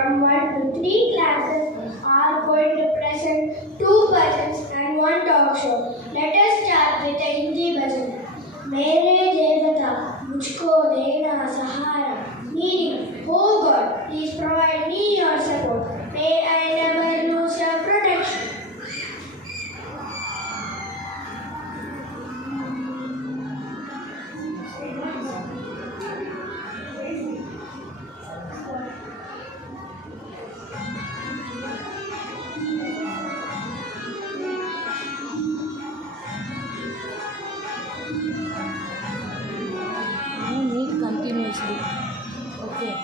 from 1 to 3 classes are going to present 2 bhajans and 1 talk show. Let us start with the Hindi bhajan. मेरे देवता मुझको देना सहारा, meaning, oh God, please provide me your support. May I never lose your protection. Continuously. Okay.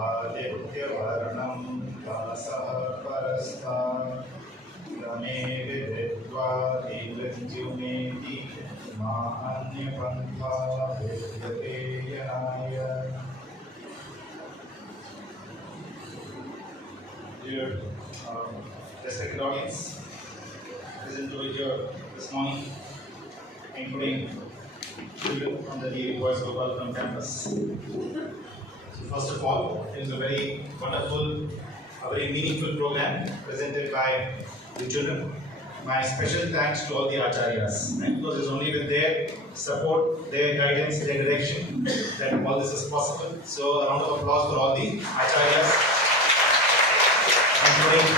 आदित्यवर्णं तमसः परस्तात् तमेव विदित्वा मृत्युमेति मा अन्यपन्था विद्यते यनाय. Dear respected audience present over here this morning, including children from the D.A.V. Boys Gopalapuram campus. So first of all, it was a very wonderful, a very meaningful program presented by the children. My special thanks to all the acharyas, and because it's only with their support, their guidance, their direction that all this is possible. So a round of applause for all the acharyas, including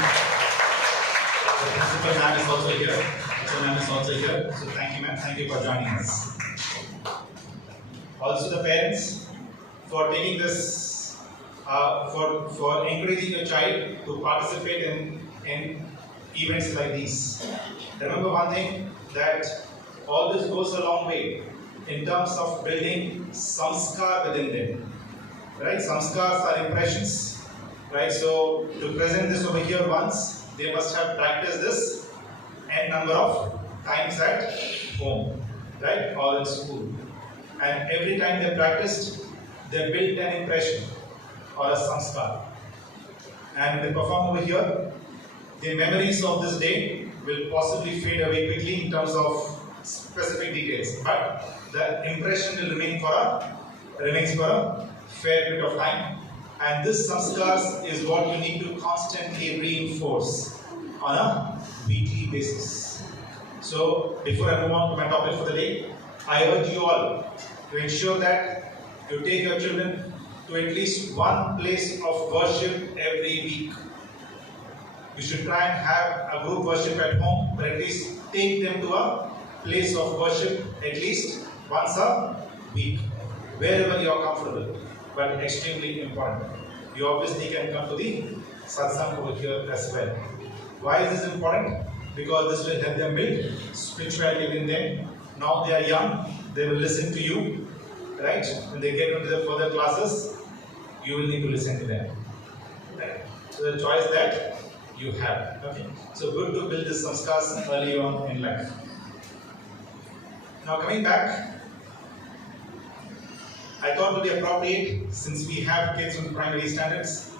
the principal ma'am is also here. The ma'am is also here. So thank you, ma'am. Thank you for joining us. Also the parents for taking this, for encouraging your child to participate in events like these. Remember one thing, that all this goes a long way in terms of building samskar within them. Right? Samskars are impressions. Right? So to present this over here once, they must have practiced this n number of times at home, right? Or in school. And every time they practiced, they built an impression or a samskar. And they perform over here, the memories of this day will possibly fade away quickly in terms of specific details, but the impression will remains for a fair bit of time. And this samskars is what you need to constantly reinforce on a weekly basis. So before I move on to my topic for the day, I urge you all to ensure that you take your children to at least one place of worship every week. You should try and have a group worship at home, but at least take them to a place of worship at least once a week, wherever you are comfortable, but extremely important. You obviously can come to the satsang over here as well. Why is this important? Because this will help them build spirituality within them. Now they are young, they will listen to you, right? When they get into the further classes, you will need to listen to them. Right? So the choice that you have. Okay. So good to build this samskars early on in life. Now coming back, I thought it would be appropriate, since we have kids from primary standards,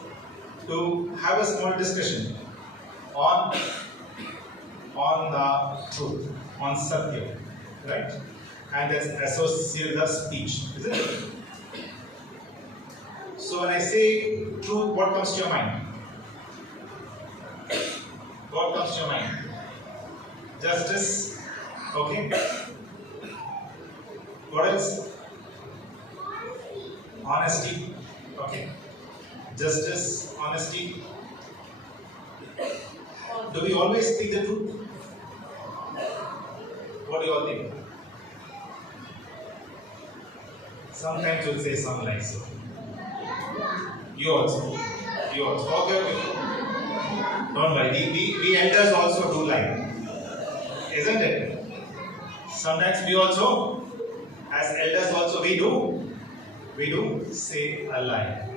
to have a small discussion on truth, on satya, right? And that's associated with speech, isn't it? So when I say truth, what comes to your mind? What comes to your mind? Justice, okay? What else? Honesty, okay? Justice, honesty. Do we always speak the truth? What do you all think? Sometimes you'll say some lies. You also. Okay. Don't worry. We elders also do lie. Isn't it? Sometimes we also, as elders also, we do say a lie.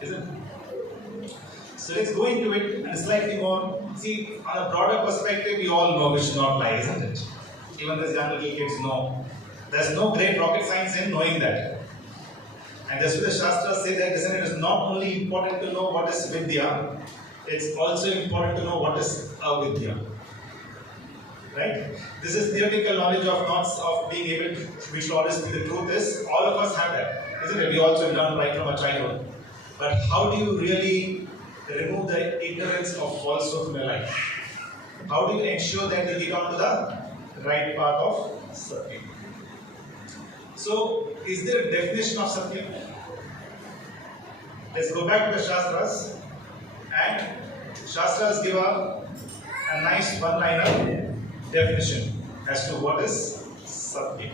Isn't it? So let's go into it and slightly more. See, on a broader perspective, we all know we should not lie, isn't it? Even these young little kids know. There's no great rocket science in knowing that. And that's why the Shastras say that, isn't it? It's not only important to know what is Vidya, it's also important to know what is Avidya. Right? This is theoretical knowledge of being able to, we should always speak the truth is, all of us have that. Isn't it? We also have done right from our childhood. But how do you really remove the ignorance of falsehood from your life? How do you ensure that you get on to the right path of Satya? So, is there a definition of Satya? Let's go back to the Shastras, and Shastras give a nice one-liner definition as to what is Satya.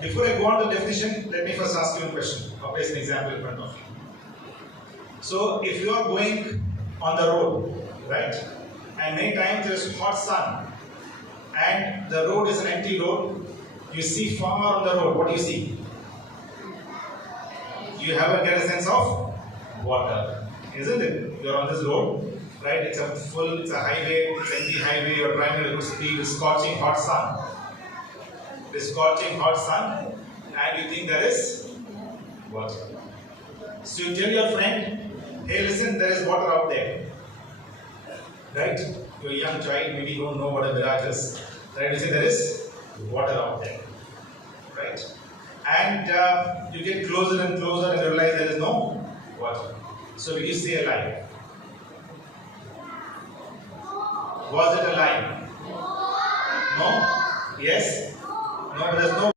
Before I go on to the definition, let me first ask you a question, or place an example in front of you. So, if you are going on the road, right, and many times there is hot sun, and the road is an empty road, you see far on the road, what do you see? You get a sense of water, isn't it? You are on this road, right? It's a highway, it's an empty highway, you are driving at a good speed, it's scorching hot sun. It's scorching hot sun, and you think there is water. So you tell your friend, hey listen, there is water out there. Right? You're a young child, maybe you don't know what a mirage is. Right? You say there is water out there, right? And you get closer and closer and realize there is no water. So will you say a lie? Was it a lie? No? Yes? No, but there's no